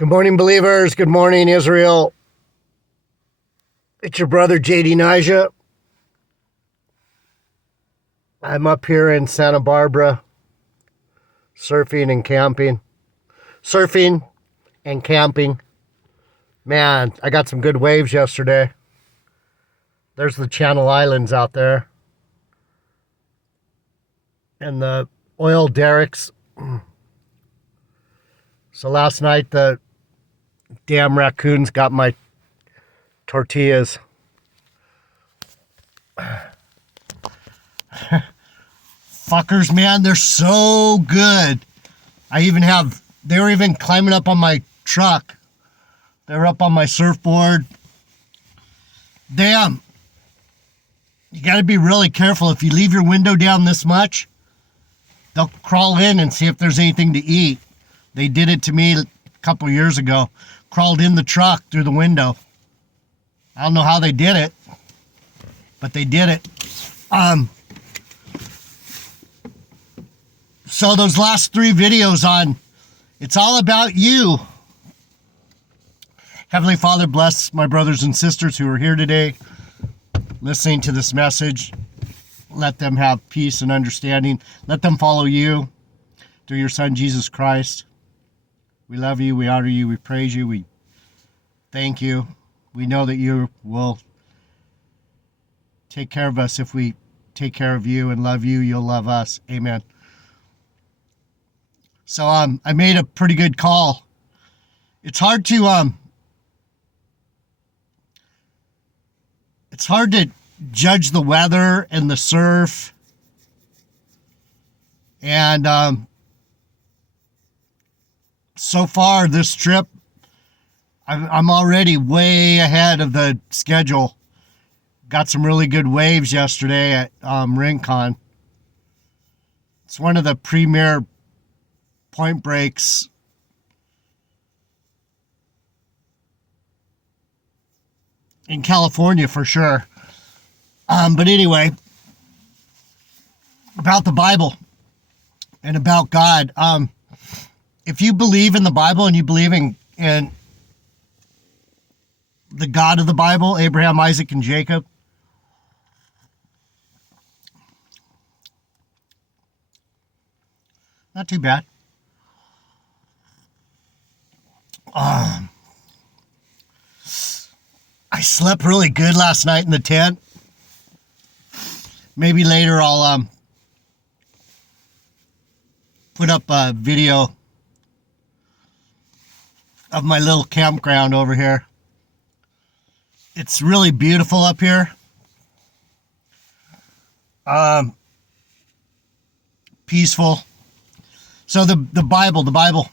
Good morning, believers. Good morning, Israel. It's your brother, JD Nija. I'm up here in Santa Barbara, surfing and camping. Surfing and camping. Man, I got some good waves yesterday. There's the Channel Islands out there. And the oil derricks. So last night, the damn raccoons got my tortillas. Fuckers, man, they're so good. They were even climbing up on my truck. They were up on my surfboard. Damn. You got to be really careful. If you leave your window down this much, they'll crawl in and see if there's anything to eat. They did it to me a couple years ago. Crawled in the truck through the window. I don't know how they did it, but they did it. So those last 3 videos on It's All About You. Heavenly Father, bless my brothers and sisters who are here today listening to this message. Let them have peace and understanding. Let them follow you through your Son, Jesus Christ. We love you. We honor you. We praise you. We thank you. We know that you will take care of us. If we take care of you and love you, you'll love us. Amen. So I made a pretty good call. It's hard to judge the weather and the surf. And so far this trip, I'm already way ahead of the schedule. Got some really good waves yesterday at Rincon. It's one of the premier point breaks in California for sure. But anyway, about the Bible and about God. If you believe in the Bible and you believe in the God of the Bible, Abraham, Isaac, and Jacob, not too bad. I slept really good last night in the tent. Maybe later I'll put up a video of my little campground over here. It's really beautiful up here. Peaceful. So the Bible.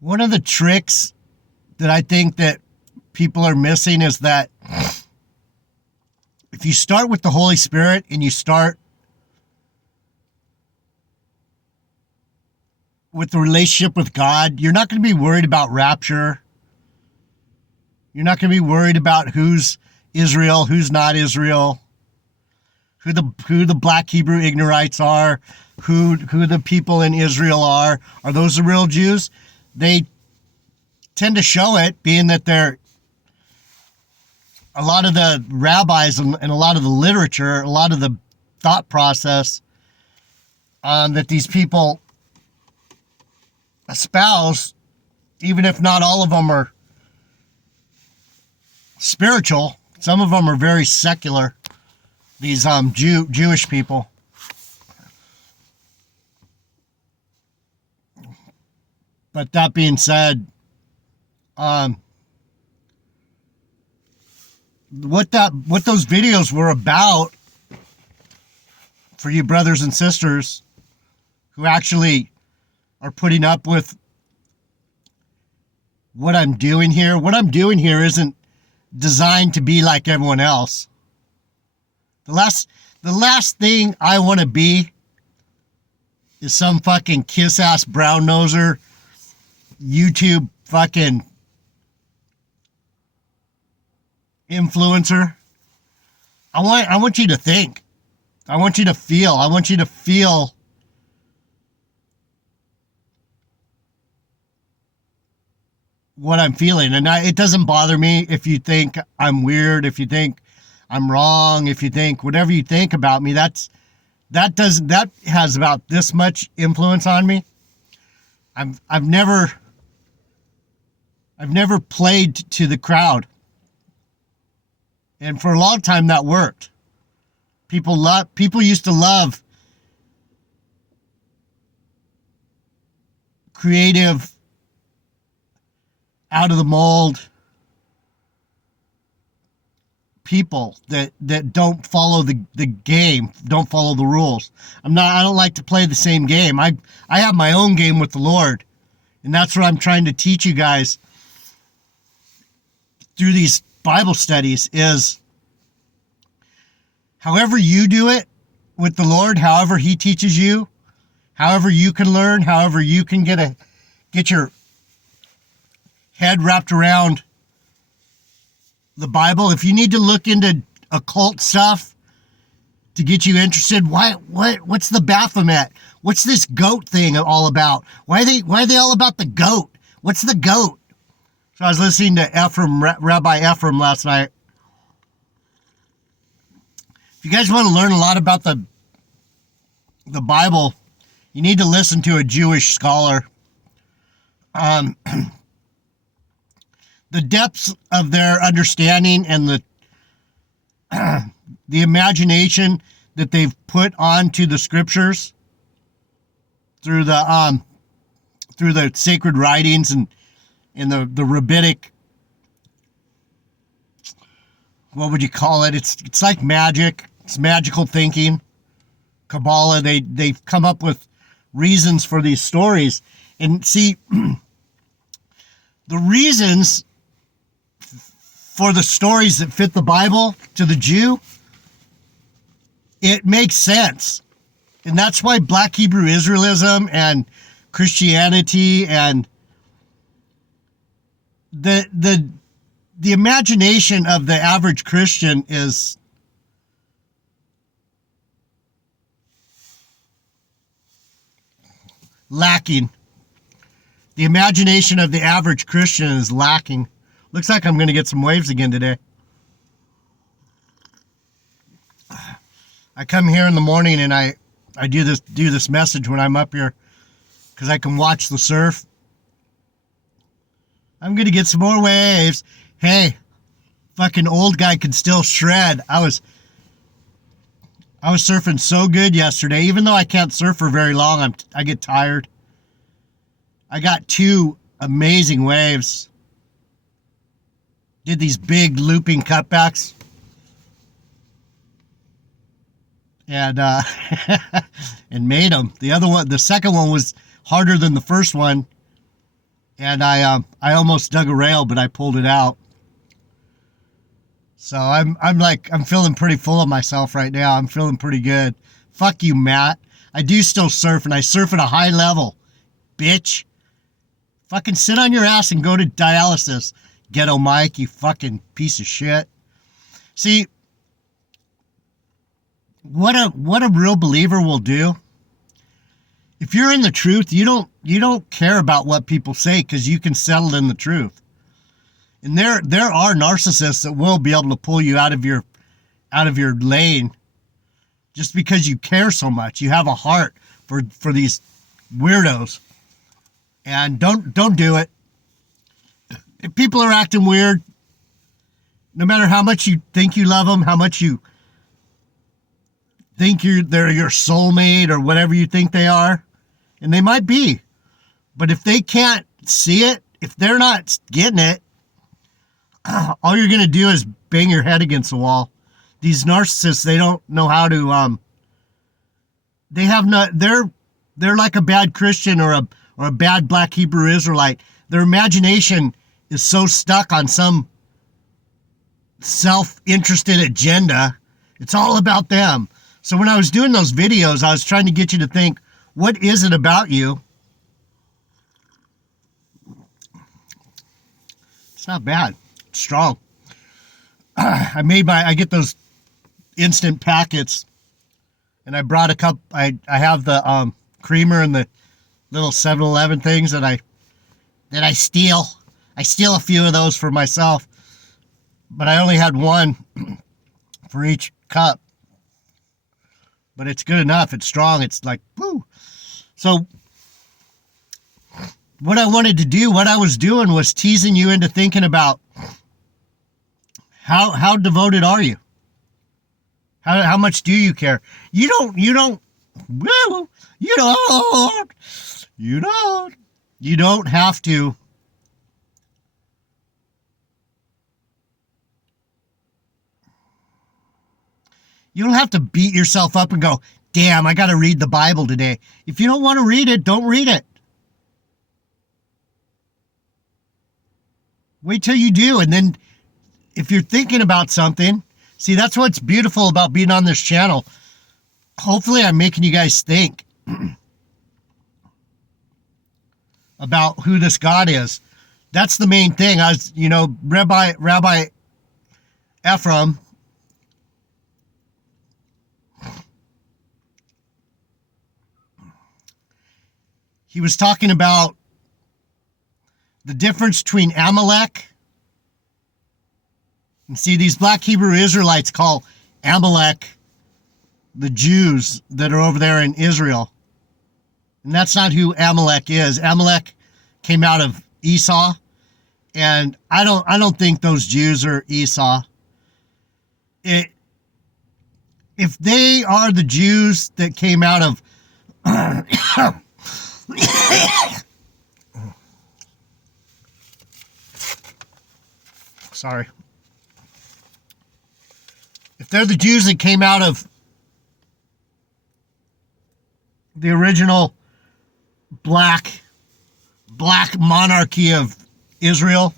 One of the tricks that I think that people are missing is that if you start with the Holy Spirit and you start with the relationship with God, you're not going to be worried about rapture. You're not going to be worried about who's Israel, who's not Israel, who the black Hebrew Ignoranites are, who the people in Israel are. Are those the real Jews? They tend to show it, being that they're a lot of the rabbis and a lot of the literature, a lot of the thought process that these people espouse, even if not all of them are spiritual, some of them are very secular, these Jewish people. But that being said, what those videos were about, for you brothers and sisters who actually are putting up with what I'm doing here. What I'm doing here isn't designed to be like everyone else. The last thing I want to be is some fucking kiss-ass brown-noser YouTube fucking influencer. I want you to think. I want you to feel. I want you to feel what I'm feeling. And it doesn't bother me if you think I'm weird, if you think I'm wrong, if you think whatever you think about me. That has about this much influence on me. I've never played to the crowd. And for a long time that worked. People used to love creative, out of the mold people that don't follow the game, don't follow the rules. I don't like to play the same game. I have my own game with the Lord. And that's what I'm trying to teach you guys through these Bible studies is however you do it with the Lord, however he teaches you, however you can learn, however you can get your head wrapped around the Bible. If you need to look into occult stuff to get you interested, what's the Baphomet? What's this goat thing all about? Why are they all about the goat? What's the goat? So I was listening to Rabbi Ephraim last night. If you guys want to learn a lot about the Bible, you need to listen to a Jewish scholar. The depths of their understanding and the imagination that they've put onto the scriptures through the sacred writings and the rabbinic, what would you call it? It's like magic. It's magical thinking. Kabbalah. They've come up with reasons for these stories. And see, the reasons for the stories that fit the Bible to the Jew, it makes sense. And that's why Black Hebrew Israelism and Christianity and the imagination of the average Christian is lacking. The imagination of the average Christian is lacking. Looks like I'm going to get some waves again today. I come here in the morning and I do this message when I'm up here because I can watch the surf. I'm going to get some more waves. Hey, fucking old guy can still shred. I was surfing so good yesterday, even though I can't surf for very long. I get tired. I got 2 amazing waves. Did these big looping cutbacks. And and made them. The second one was harder than the first one. And I almost dug a rail, but I pulled it out. So I'm feeling pretty full of myself right now. I'm feeling pretty good. Fuck you, Matt. I do still surf, and I surf at a high level. Bitch. Fucking sit on your ass and go to dialysis. Ghetto Mike, you fucking piece of shit. See, what a real believer will do. If you're in the truth, you don't care about what people say because you can settle in the truth. And there are narcissists that will be able to pull you out of your lane just because you care so much. You have a heart for these weirdos. And don't do it. If people are acting weird, no matter how much you think you love them, how much you think they're your soulmate or whatever you think they are, and they might be, but if they can't see it, if they're not getting it, all you're going to do is bang your head against the wall. These narcissists, they don't know how to, they're like a bad Christian or a bad Black Hebrew Israelite. Their imagination is so stuck on some self-interested agenda. It's all about them. So when I was doing those videos, I was trying to get you to think, what is it about you? It's not bad. It's strong. I get those instant packets and I brought a cup. I have the creamer and the little 7-Eleven things that I steal. I steal a few of those for myself, but I only had one for each cup. But it's good enough. It's strong. It's like, woo. So what I wanted to do, what I was doing was teasing you into thinking about how devoted are you? How much do you care? You don't, woo, you don't have to beat yourself up and go, damn, I got to read the Bible today. If you don't want to read it, don't read it. Wait till you do. And then if you're thinking about something, see, that's what's beautiful about being on this channel. Hopefully I'm making you guys think about who this God is. That's the main thing. I was, Rabbi Ephraim, he was talking about the difference between Amalek. And see, these black Hebrew Israelites call Amalek the Jews that are over there in Israel. And that's not who Amalek is. Amalek came out of Esau. And I don't think those Jews are Esau. If they are the Jews that came out of sorry. If they're the Jews that came out of the original black monarchy of Israel,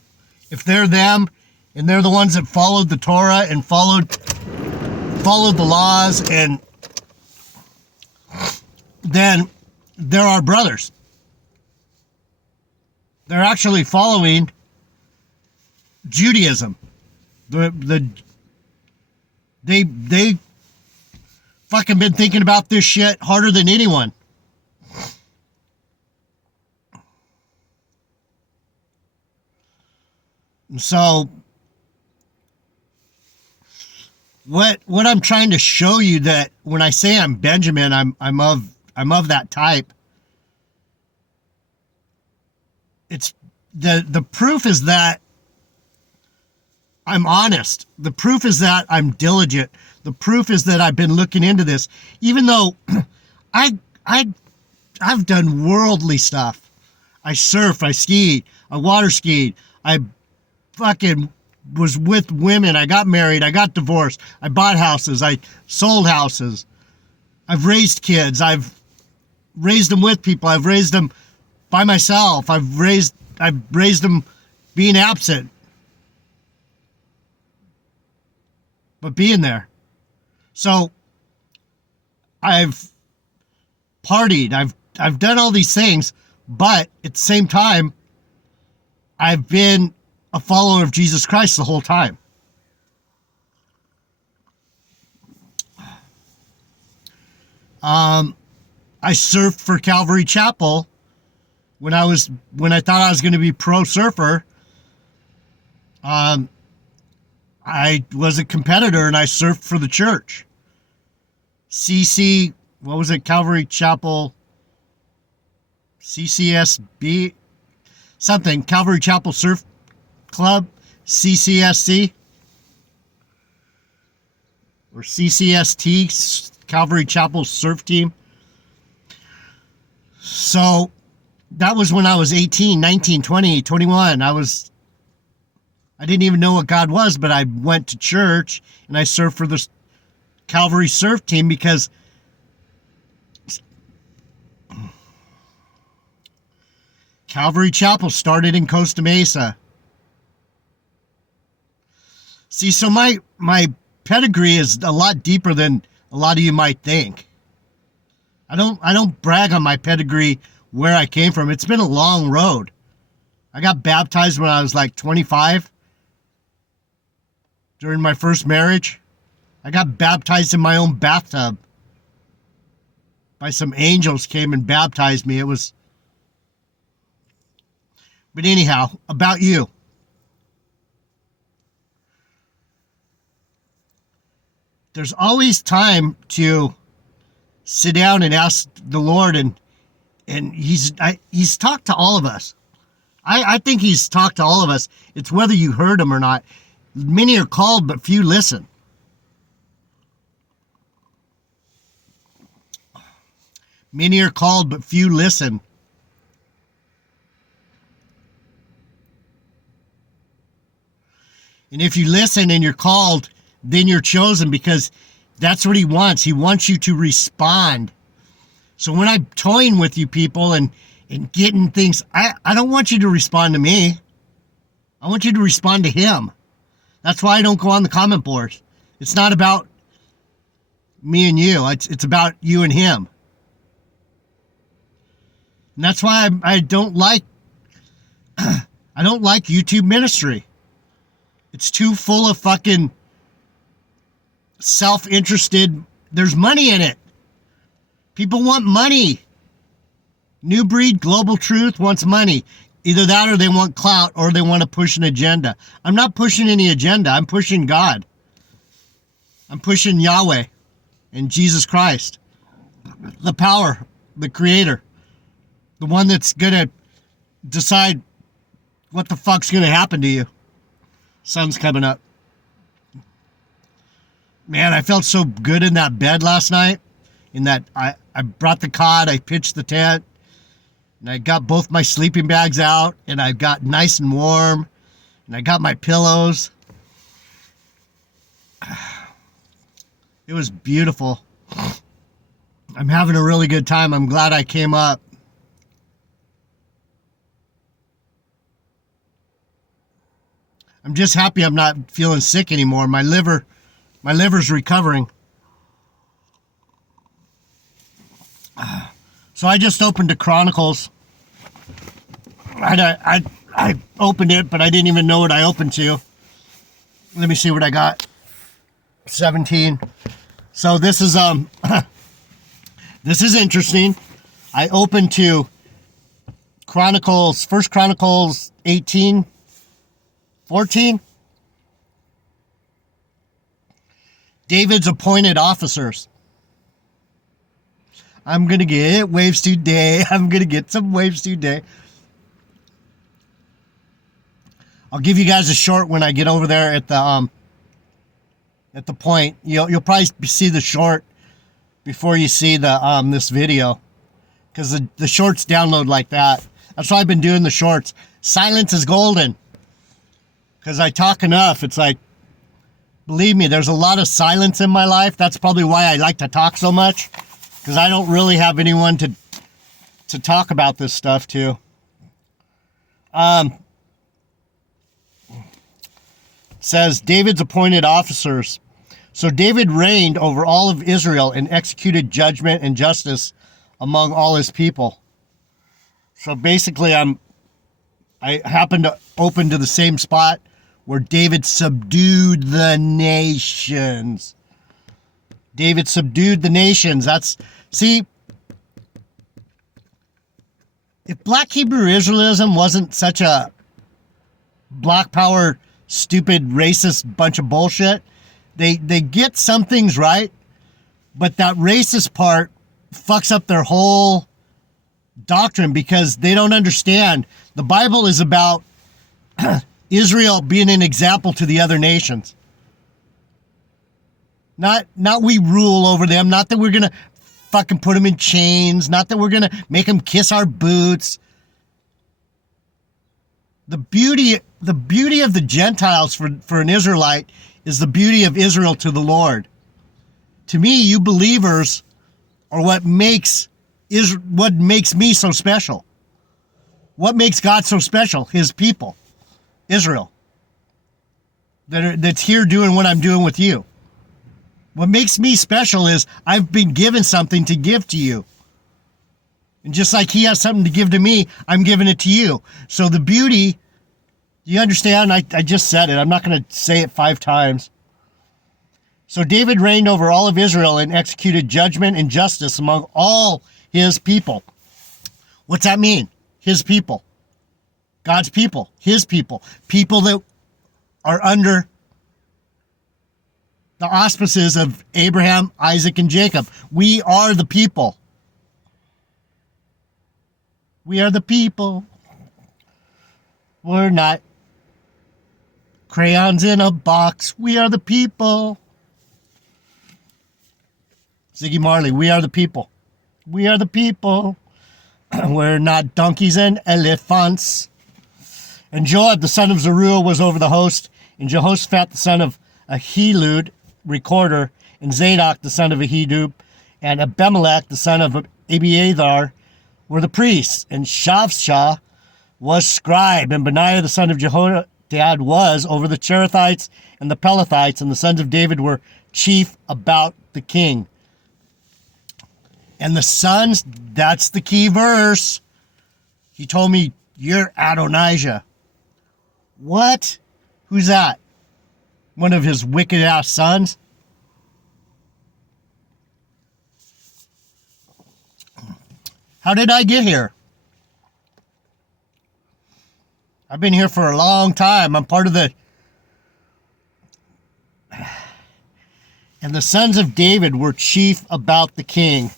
if they're them and they're the ones that followed the Torah and followed the laws, and then they're our brothers. They're actually following Judaism. They fucking been thinking about this shit harder than anyone. So what I'm trying to show you, that when I say I'm Benjamin, I'm of that type. It's the proof is that I'm honest. The proof is that I'm diligent. The proof is that I've been looking into this, even though I've done worldly stuff. I surfed, I skied, I water skied, I fucking was with women, I got married, I got divorced, I bought houses, I sold houses, I've raised kids, I've raised them with people, I've raised them by myself, I've raised them being absent, but being there. So I've partied, I've done all these things, but at the same time, I've been a follower of Jesus Christ the whole time. I surfed for Calvary Chapel when I thought I was going to be pro surfer. I was a competitor and I surfed for the church. Calvary Chapel, CCSB, something, Calvary Chapel Surf Club, CCSC, or CCST, Calvary Chapel Surf Team. So that was when I was 18, 19, 20, 21. I didn't even know what God was, but I went to church and I surfed for the Calvary Surf Team because Calvary Chapel started in Costa Mesa. See, so my pedigree is a lot deeper than a lot of you might think. I don't brag on my pedigree where I came from. It's been a long road. I got baptized when I was like 25 during my first marriage. I got baptized in my own bathtub by some angels came and baptized me. It was, but anyhow, about you. There's always time to sit down and ask the Lord, and he's talked to all of us. I think he's talked to all of us. It's whether you heard him or not. Many are called, but few listen. Many are called, but few listen. And if you listen and you're called, then you're chosen, because that's what he wants. He wants you to respond. So when I'm toying with you people and getting things, I don't want you to respond to me. I want you to respond to him. That's why I don't go on the comment board. It's not about me and you. It's about you and him. And that's why I don't like I don't like YouTube ministry. It's too full of fucking self-interested. There's money in it. People want money. New Breed Global Truth wants money. Either that or they want clout or they want to push an agenda. I'm not pushing any agenda. I'm pushing God. I'm pushing Yahweh and Jesus Christ. The power, the creator. The one that's going to decide what the fuck's going to happen to you. Sun's coming up. Man, I felt so good in that bed last night. In that I brought the cot, I pitched the tent, and I got both my sleeping bags out, and I got nice and warm, and I got my pillows. It was beautiful. I'm having a really good time. I'm glad I came up. I'm just happy I'm not feeling sick anymore. My liver's recovering. So I just opened the Chronicles. I opened it, but I didn't even know what I opened to. Let me see what I got. 17. So this is this is interesting. I opened to Chronicles, 1 Chronicles 18, 14. David's appointed officers. I'm going to get waves today. I'm going to get some waves today. I'll give you guys a short when I get over there at the point. You'll probably see the short before you see the this video, because the shorts download like that. That's why I've been doing the shorts. Silence is golden, because I talk enough. It's like, believe me, there's a lot of silence in my life. That's probably why I like to talk so much, because I don't really have anyone to talk about this stuff to. Says David's appointed officers. So David reigned over all of Israel and executed judgment and justice among all his people. So basically, I happened to open to the same spot where David subdued the nations. David subdued the nations. See, if Black Hebrew Israelism wasn't such a black power, stupid, racist bunch of bullshit, they get some things right, but that racist part fucks up their whole doctrine, because they don't understand. The Bible is about Israel being an example to the other nations. Not we rule over them. Not that we're going to fucking put them in chains. Not that we're going to make them kiss our boots. The beauty of the Gentiles for an Israelite is the beauty of Israel to the Lord. To me, you believers are what makes me so special. What makes God so special? His people, Israel, that's here doing what I'm doing with you. What makes me special is I've been given something to give to you. And just like he has something to give to me, I'm giving it to you. So the beauty, you understand? I just said it. I'm not going to say it 5 times. So David reigned over all of Israel and executed judgment and justice among all his people. What's that mean? His people. God's people. His people. People that are under the auspices of Abraham, Isaac, and Jacob. We are the people. We are the people. We're not crayons in a box. We are the people. Ziggy Marley, we are the people. We are the people. We're not donkeys and elephants. And Joab, the son of Zeruiah, was over the host, and Jehoshaphat, the son of Ahilud, recorder, and Zadok, the son of Ahidub, and Abimelech, the son of Abiathar, were the priests, and Shavshah was scribe, and Benaiah, the son of Jehoiada, was over the Cherethites and the Pelethites, and the sons of David were chief about the king. And the sons, that's the key verse. He told me, you're Adonijah. What? Who's that? One of his wicked ass sons? How did I get here? I've been here for a long time. I'm part of the... And the sons of David were chief about the king.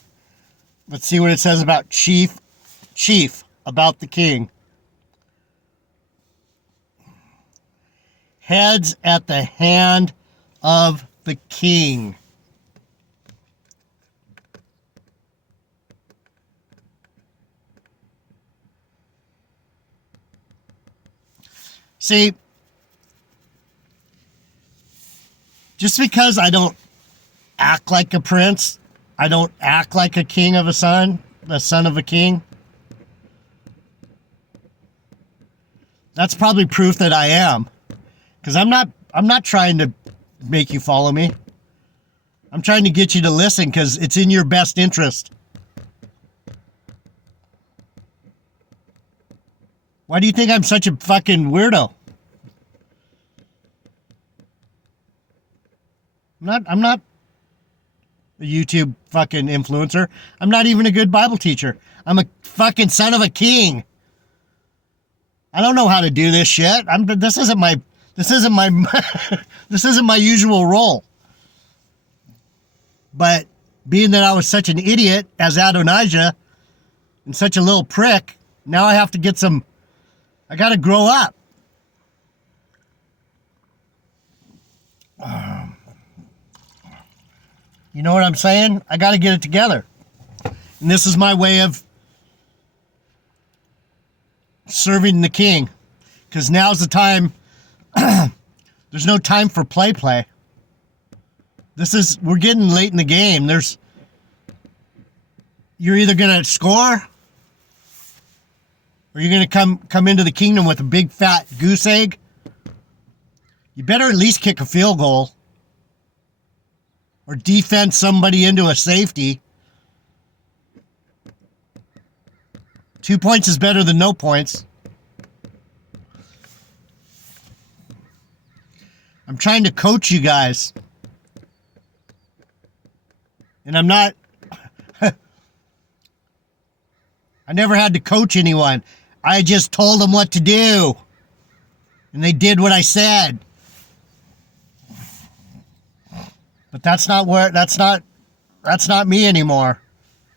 Let's see what it says about chief about the king. Heads at the hand of the king. See, just because I don't act like a prince, I don't act like a king of a son of a king, that's probably proof that I am. Because I'm not trying to make you follow me. I'm trying to get you to listen because it's in your best interest. Why do you think I'm such a fucking weirdo? I'm not a YouTube fucking influencer. I'm not even a good Bible teacher. I'm a fucking son of a king. I don't know how to do this shit. This isn't my this isn't my usual role. But being that I was such an idiot as Adonijah and such a little prick, now I have to get some, I got to grow up. You know what I'm saying? I got to get it together. And this is my way of serving the king. Because now's the time. There's no time for play. We're getting late in the game. You're either going to score or you're going to come into the kingdom with a big fat goose egg. You better at least kick a field goal or defend somebody into a safety. 2 points is better than no points. I'm trying to coach you guys. And I'm not... I never had to coach anyone. I just told them what to do. And they did what I said. But that's not me anymore.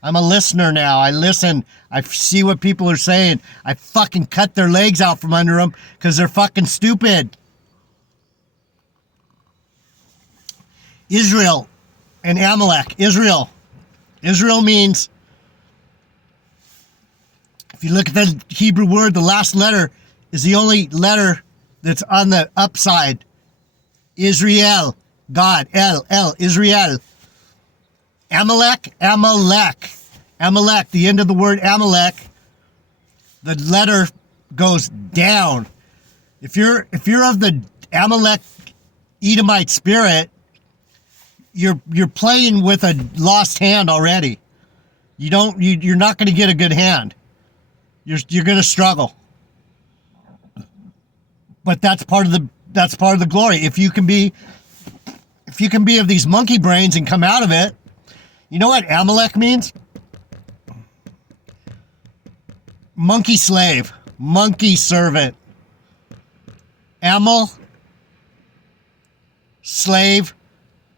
I'm a listener now. I listen. I see what people are saying. I fucking cut their legs out from under them because they're fucking stupid. Israel and Amalek. Israel means, if you look at the Hebrew word, the last letter is the only letter that's on the upside. Israel. God. El. Israel. Amalek. The end of the word Amalek, the letter goes down. If you're of the Amalek Edomite spirit, you're playing with a lost hand already. You're not going to get a good hand. You're going to struggle. But that's part of the glory. If if you can be of these monkey brains and come out of it, you know what Amalek means? Monkey slave, monkey servant. Amal, slave,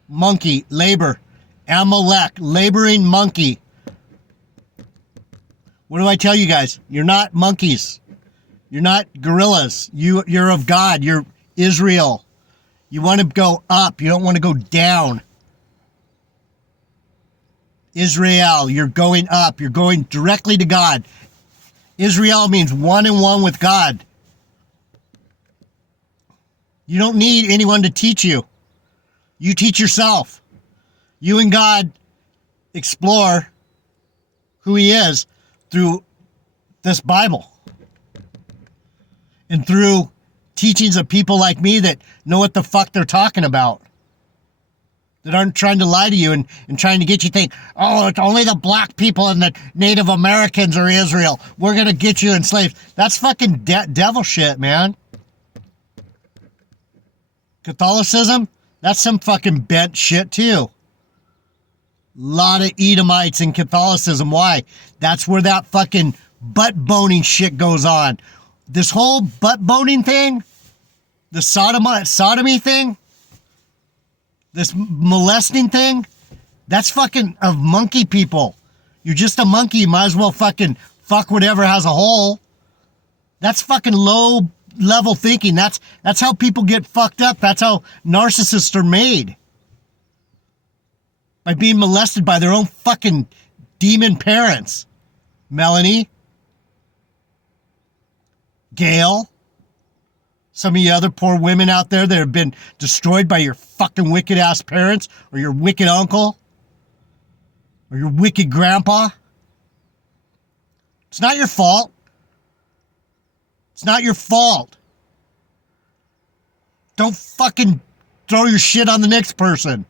monkey, labor. Amalek, laboring monkey. What do I tell you guys? You're not monkeys. You're not gorillas. You're of God. You're Israel. You want to go up. You don't want to go down. Israel, you're going up. You're going directly to God. Israel means one and one with God. You don't need anyone to teach you. You teach yourself. You and God explore who He is through this Bible and through teachings of people like me that know what the fuck they're talking about, that aren't trying to lie to you and trying to get you to think, oh, it's only the black people and the Native Americans are Israel. We're going to get you enslaved. That's fucking devil shit, man. Catholicism, that's some fucking bent shit too. Lot of Edomites in Catholicism. Why? That's where that fucking butt boning shit goes on. This whole butt boning thing, the sodomy thing, this molesting thing, that's fucking of monkey people. You're just a monkey. You might as well fucking fuck whatever has a hole. That's fucking low level thinking. That's how people get fucked up. That's how narcissists are made. By being molested by their own fucking demon parents. Melanie. Gail. Some of you other poor women out there that have been destroyed by your fucking wicked ass parents or your wicked uncle or your wicked grandpa. It's not your fault. It's not your fault. Don't fucking throw your shit on the next person.